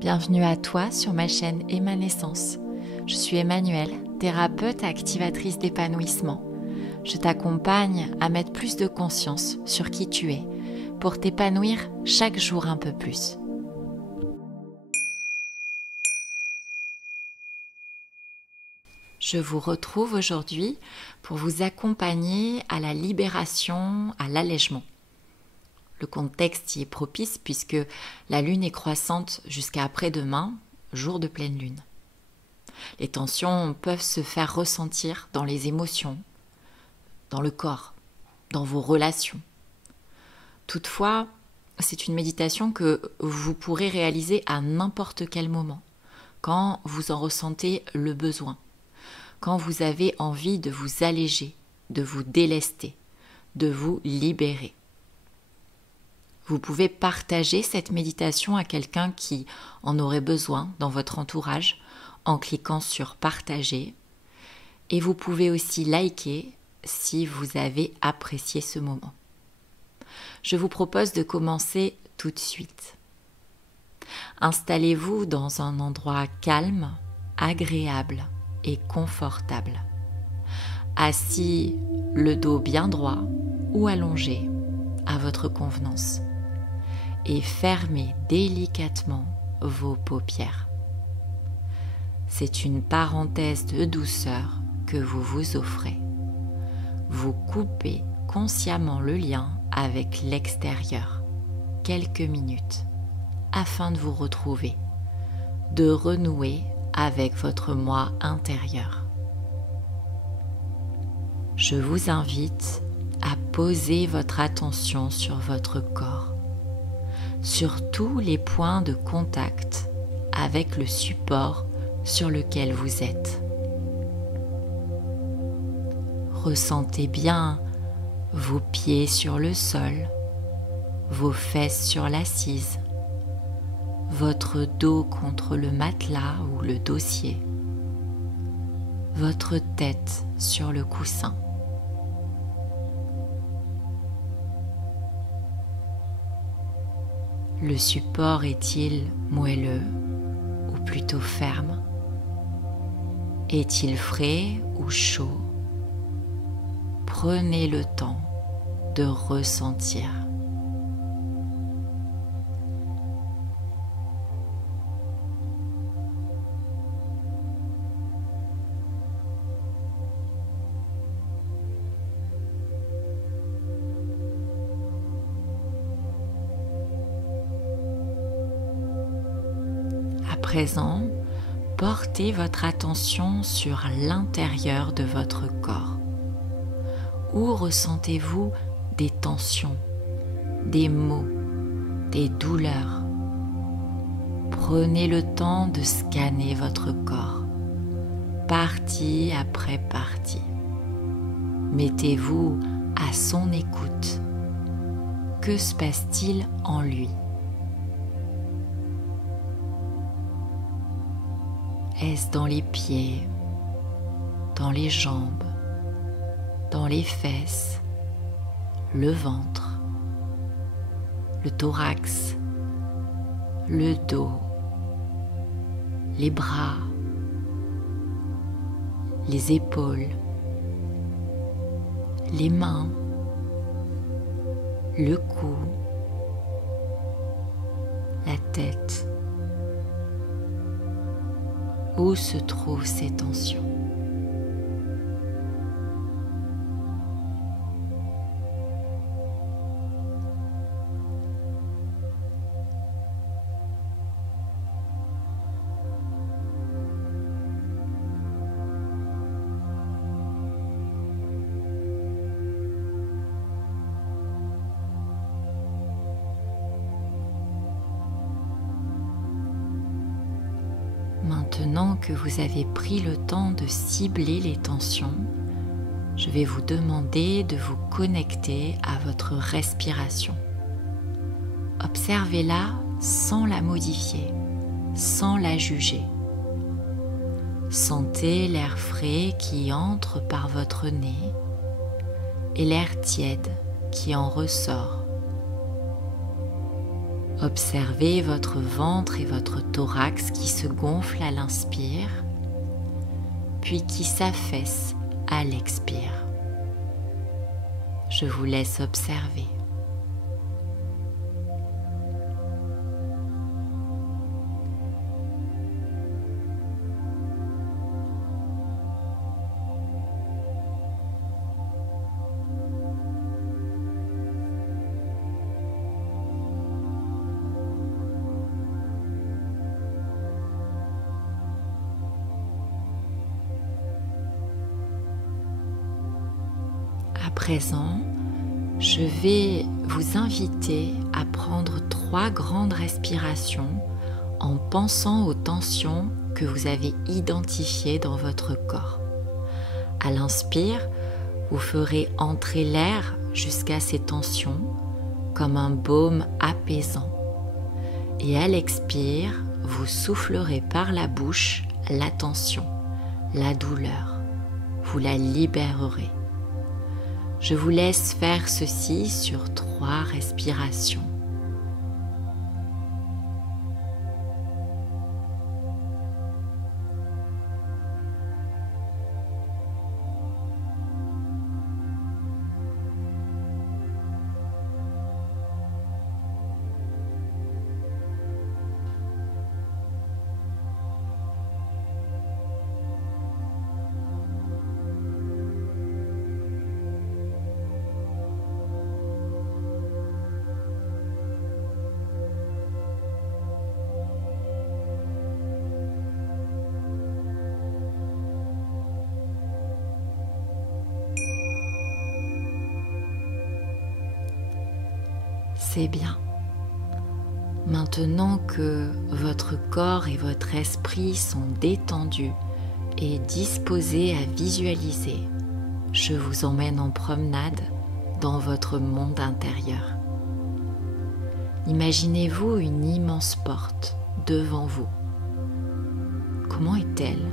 Bienvenue à toi sur ma chaîne Émanescence. Je suis Emmanuelle, thérapeute activatrice d'épanouissement. Je t'accompagne à mettre plus de conscience sur qui tu es pour t'épanouir chaque jour un peu plus. Je vous retrouve aujourd'hui pour vous accompagner à la libération, à l'allègement. Le contexte y est propice puisque la lune est croissante jusqu'à après-demain, jour de pleine lune. Les tensions peuvent se faire ressentir dans les émotions, dans le corps, dans vos relations. Toutefois, c'est une méditation que vous pourrez réaliser à n'importe quel moment, quand vous en ressentez le besoin, quand vous avez envie de vous alléger, de vous délester, de vous libérer. Vous pouvez partager cette méditation à quelqu'un qui en aurait besoin dans votre entourage en cliquant sur partager. Et vous pouvez aussi liker si vous avez apprécié ce moment. Je vous propose de commencer tout de suite. Installez-vous dans un endroit calme, agréable et confortable. Assis, le dos bien droit ou allongé à votre convenance. Et fermez délicatement vos paupières. C'est une parenthèse de douceur que vous vous offrez. Vous coupez consciemment le lien avec l'extérieur, quelques minutes, afin de vous retrouver, de renouer avec votre moi intérieur. Je vous invite à poser votre attention sur votre corps, sur tous les points de contact avec le support sur lequel vous êtes. Ressentez bien vos pieds sur le sol, vos fesses sur l'assise, votre dos contre le matelas ou le dossier, votre tête sur le coussin. Le support est-il moelleux ou plutôt ferme? Est-il frais ou chaud? Prenez le temps de ressentir. À présent, portez votre attention sur l'intérieur de votre corps. Où ressentez-vous des tensions, des maux, des douleurs? Prenez le temps de scanner votre corps, partie après partie. Mettez-vous à son écoute. Que se passe-t-il en lui? Est-ce dans les pieds, dans les jambes, dans les fesses, le ventre, le thorax, le dos, les bras, les épaules, les mains, le cou, la tête? Où se trouvent ces tensions? Maintenant que vous avez pris le temps de cibler les tensions, je vais vous demander de vous connecter à votre respiration. Observez-la sans la modifier, sans la juger. Sentez l'air frais qui entre par votre nez et l'air tiède qui en ressort. Observez votre ventre et votre thorax qui se gonflent à l'inspire, puis qui s'affaissent à l'expire. Je vous laisse observer. À présent, je vais vous inviter à prendre 3 grandes respirations en pensant aux tensions que vous avez identifiées dans votre corps. À l'inspire, vous ferez entrer l'air jusqu'à ces tensions comme un baume apaisant. Et à l'expire, vous soufflerez par la bouche la tension, la douleur. Vous la libérerez. Je vous laisse faire ceci sur 3 respirations. C'est bien. Maintenant que votre corps et votre esprit sont détendus et disposés à visualiser, je vous emmène en promenade dans votre monde intérieur. Imaginez-vous une immense porte devant vous. Comment est-elle?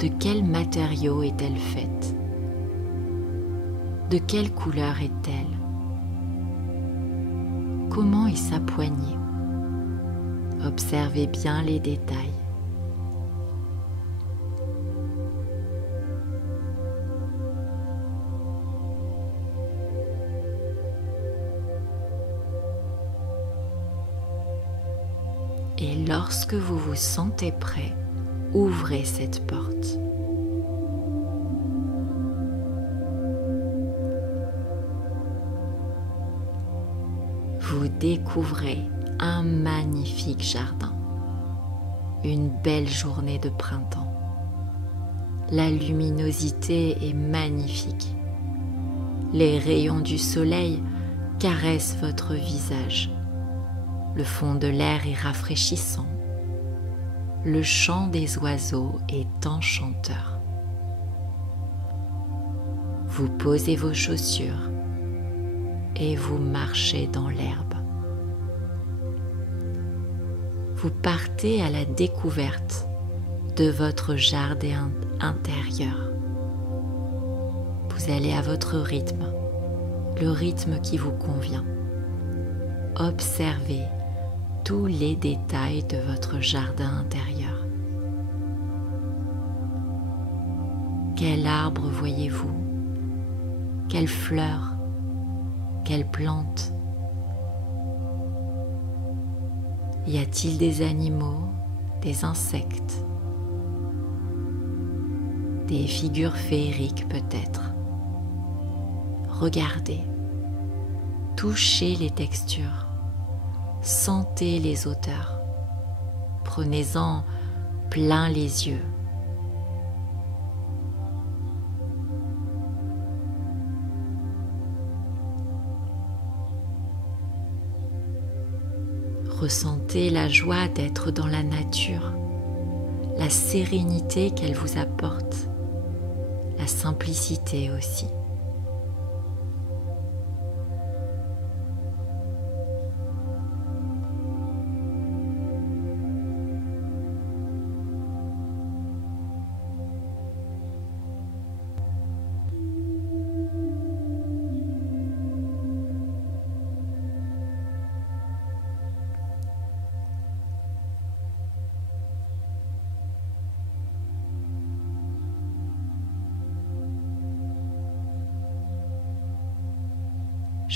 De quel matériau est-elle faite? De quelle couleur est-elle? Comment est sa poignée? Observez bien les détails. Et lorsque vous vous sentez prêt, ouvrez cette porte. Vous découvrez un magnifique jardin, une belle journée de printemps. La luminosité est magnifique. Les rayons du soleil caressent votre visage. Le fond de l'air est rafraîchissant. Le chant des oiseaux est enchanteur. Vous posez vos chaussures et vous marchez dans l'herbe. Vous partez à la découverte de votre jardin intérieur. Vous allez à votre rythme, le rythme qui vous convient. Observez tous les détails de votre jardin intérieur. Quel arbre voyez-vous? Quelles fleurs? Quelles plantes? Y a-t-il des animaux, des insectes, des figures féeriques peut-être? Regardez, touchez les textures, sentez les odeurs, prenez-en plein les yeux. Ressentez la joie d'être dans la nature, la sérénité qu'elle vous apporte, la simplicité aussi.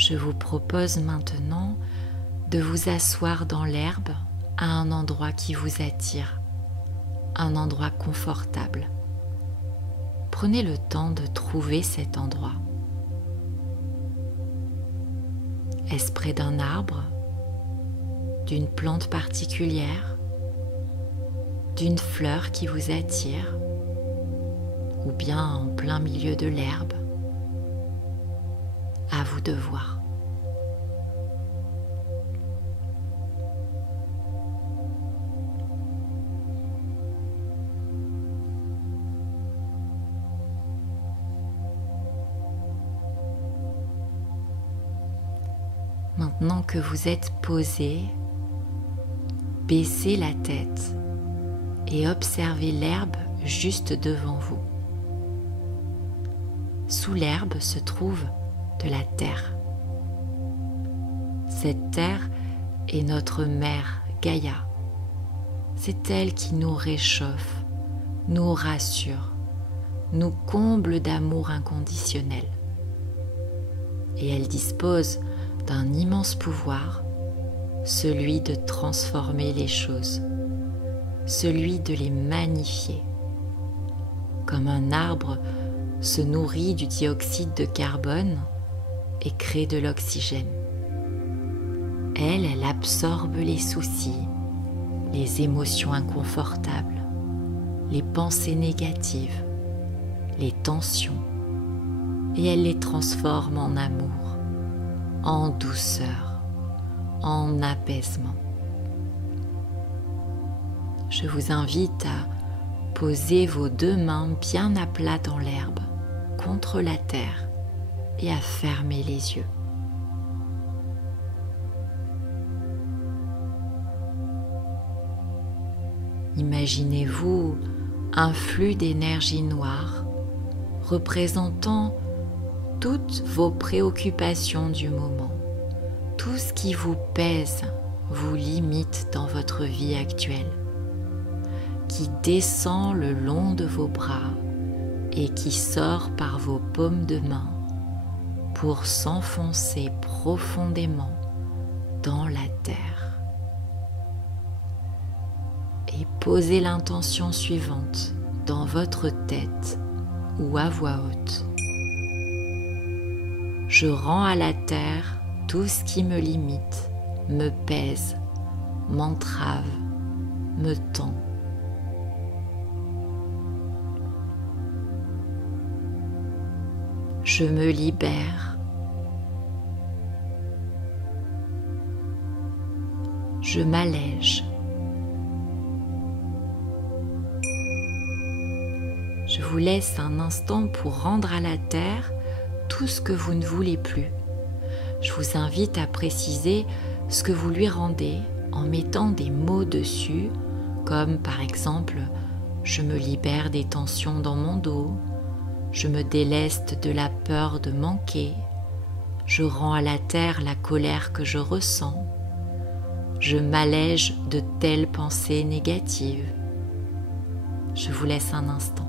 Je vous propose maintenant de vous asseoir dans l'herbe à un endroit qui vous attire, un endroit confortable. Prenez le temps de trouver cet endroit. Est-ce près d'un arbre, d'une plante particulière, d'une fleur qui vous attire, ou bien en plein milieu de l'herbe? À vous de voir. Maintenant que vous êtes posé, baissez la tête et observez l'herbe juste devant vous. Sous l'herbe se trouve de la terre. Cette terre est notre mère Gaïa. C'est elle qui nous réchauffe, nous rassure, nous comble d'amour inconditionnel. Et elle dispose d'un immense pouvoir, celui de transformer les choses, celui de les magnifier. Comme un arbre se nourrit du dioxyde de carbone et crée de l'oxygène. Elle absorbe les soucis, les émotions inconfortables, les pensées négatives, les tensions, et elle les transforme en amour, en douceur, en apaisement. Je vous invite à poser vos deux mains bien à plat dans l'herbe, contre la terre, et à fermer les yeux. Imaginez-vous un flux d'énergie noire représentant toutes vos préoccupations du moment, tout ce qui vous pèse, vous limite dans votre vie actuelle, qui descend le long de vos bras et qui sort par vos paumes de main pour s'enfoncer profondément dans la terre. Et posez l'intention suivante dans votre tête ou à voix haute. Je rends à la terre tout ce qui me limite, me pèse, m'entrave, me tend. Je me libère. Je m'allège. Je vous laisse un instant pour rendre à la terre tout ce que vous ne voulez plus. Je vous invite à préciser ce que vous lui rendez en mettant des mots dessus, comme par exemple « Je me libère des tensions dans mon dos »,« Je me déleste de la peur de manquer »,« Je rends à la terre la colère que je ressens »,« Je m'allège de telles pensées négatives ». Je vous laisse un instant.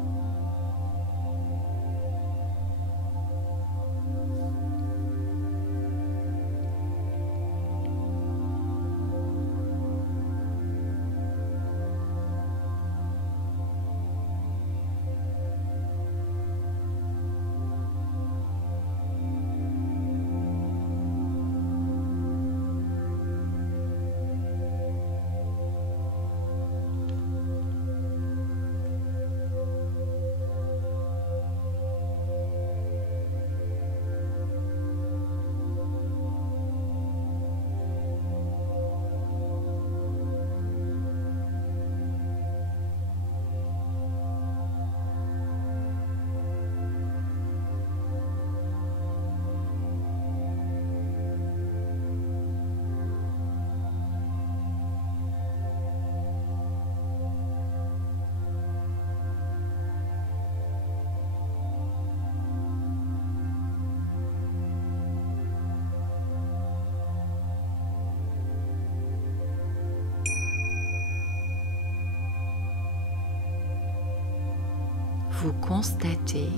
Vous constatez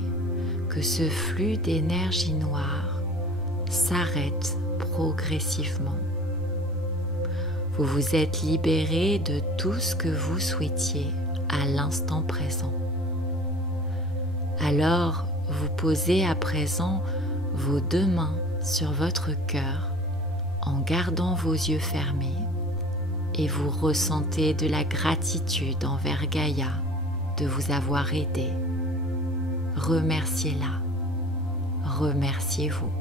que ce flux d'énergie noire s'arrête progressivement. Vous vous êtes libéré de tout ce que vous souhaitiez à l'instant présent. Alors, vous posez à présent vos deux mains sur votre cœur en gardant vos yeux fermés et vous ressentez de la gratitude envers Gaïa de vous avoir aidé. Remerciez-la, remerciez-vous.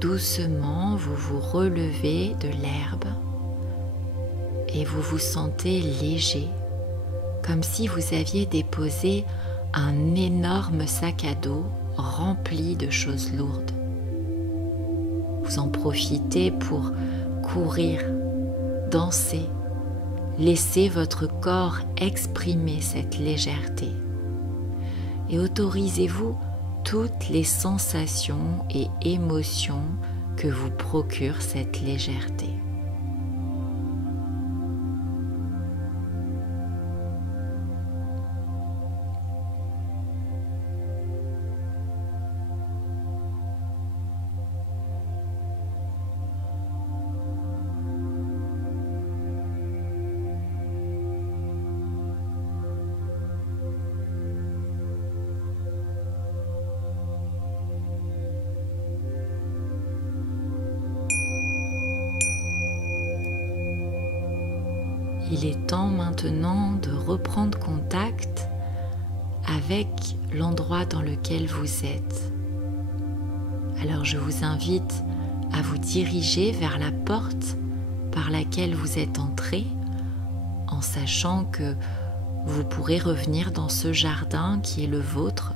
Doucement, vous vous relevez de l'herbe et vous vous sentez léger, comme si vous aviez déposé un énorme sac à dos rempli de choses lourdes. Vous en profitez pour courir, danser, laisser votre corps exprimer cette légèreté et autorisez-vous toutes les sensations et émotions que vous procure cette légèreté. Il est temps maintenant de reprendre contact avec l'endroit dans lequel vous êtes. Alors je vous invite à vous diriger vers la porte par laquelle vous êtes entré, en sachant que vous pourrez revenir dans ce jardin qui est le vôtre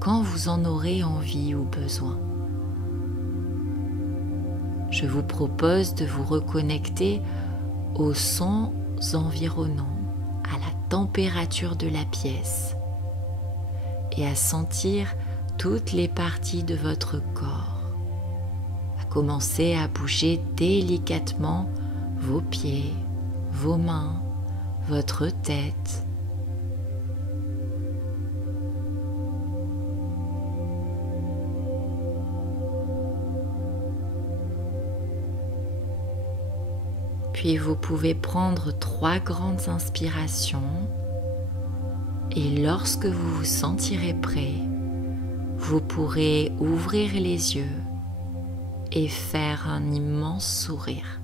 quand vous en aurez envie ou besoin. Je vous propose de vous reconnecter au son environnants, à la température de la pièce et à sentir toutes les parties de votre corps, à commencer à bouger délicatement vos pieds, vos mains, votre tête. Puis vous pouvez prendre 3 grandes inspirations et lorsque vous vous sentirez prêt, vous pourrez ouvrir les yeux et faire un immense sourire.